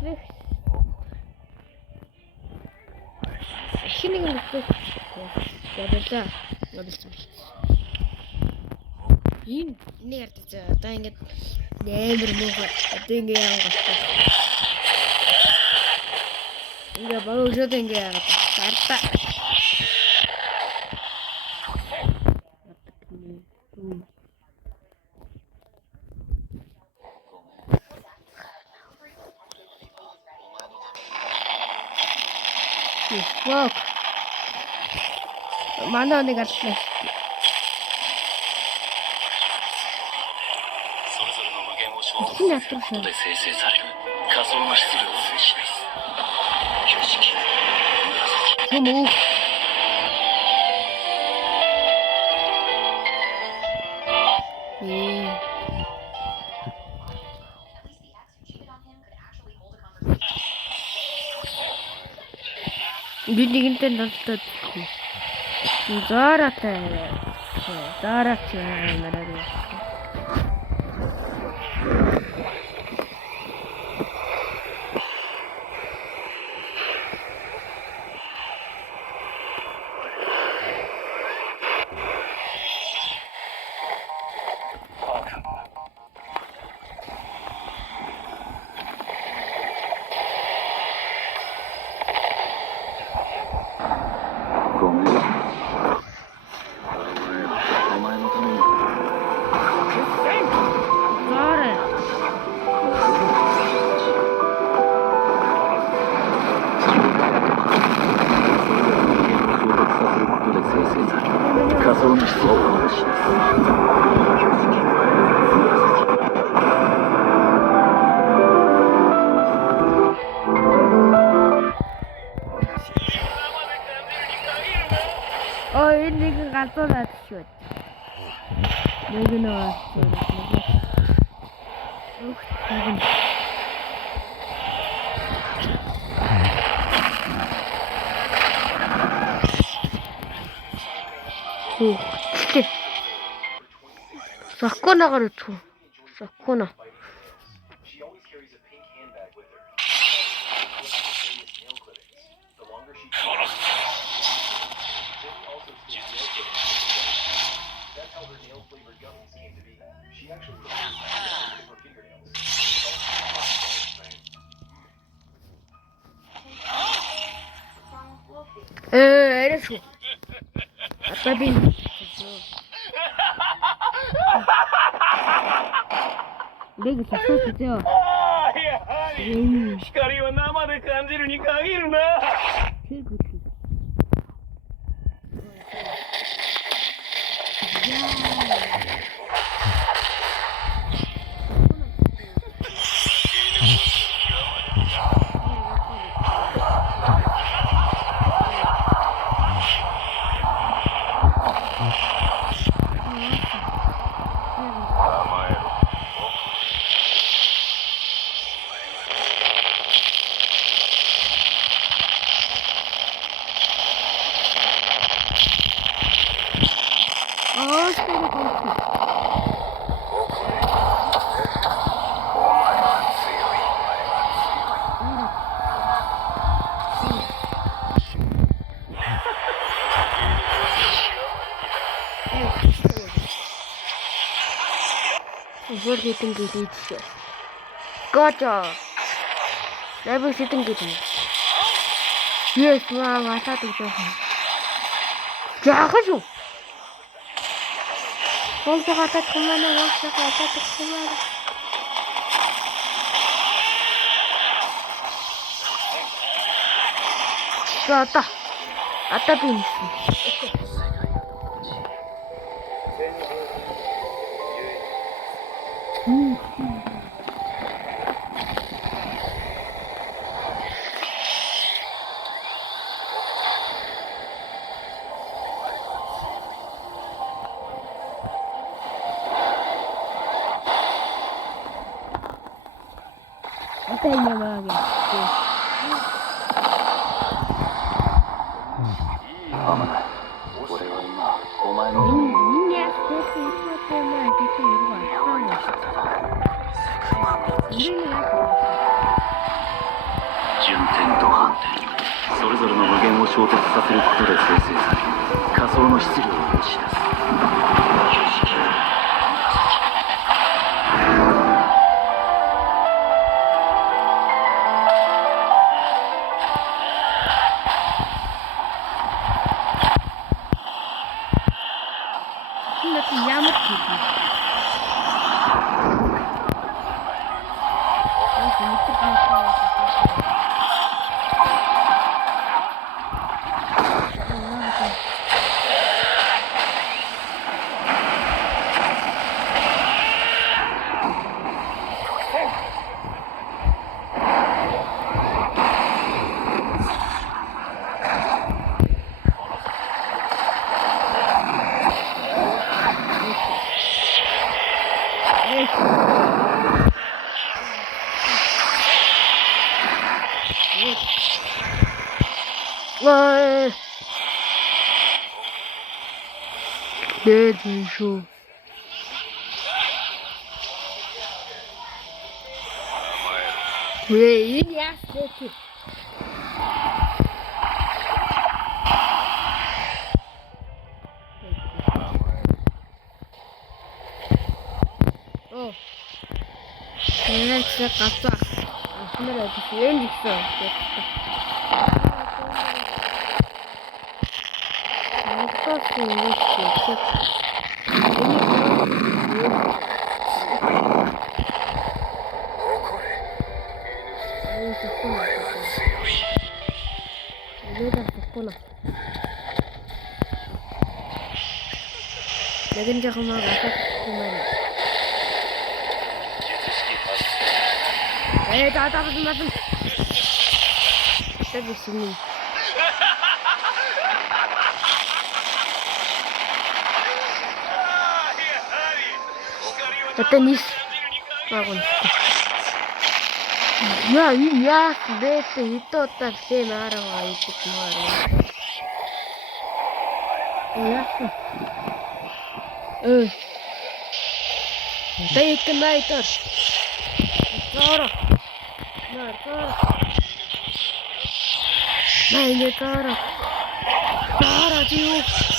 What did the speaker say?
рефлекс. Шинийг рефлекс. Ядлаа. Ядлаа. Энэ нэрд за одоо ингэж нэмэр мөөхөд одоо ингэ яагаад гацсан. Ингээ боожод ингэ яагаад гацсан. Fuck. Mana нэг аллаа. Энэ авторсан. Тэмүү. Бидигэнтэй надад Заратай нараад. Ini kantor shoot. Maybe no. Sakuna garutu. Sakuna. Eres hasta bien. Legi sasote yo. Hikari wa nama de kanjiru ni kagiru na. What do you think it is? Gotcha! Never sitting it. Yes, Mom, I thought it was. Jackass! What's the hot command? What's the hot command? Gata! At the pin. 順天と反転それぞれの無限を衝突させることで生成され仮想の質量を押し出すDead show. Wait, yes, that's it. Oh, next kata. Aku nak disini bisa. Kita sini kita. Lagyan dyan kumagasak kumana. Tatapos natin. Tapos sini. Tenis. Bakun. Ya, bete ito tapos marang ay marang. Ya. Take the lighter. Tara. Tara. Tara. Tara, tio.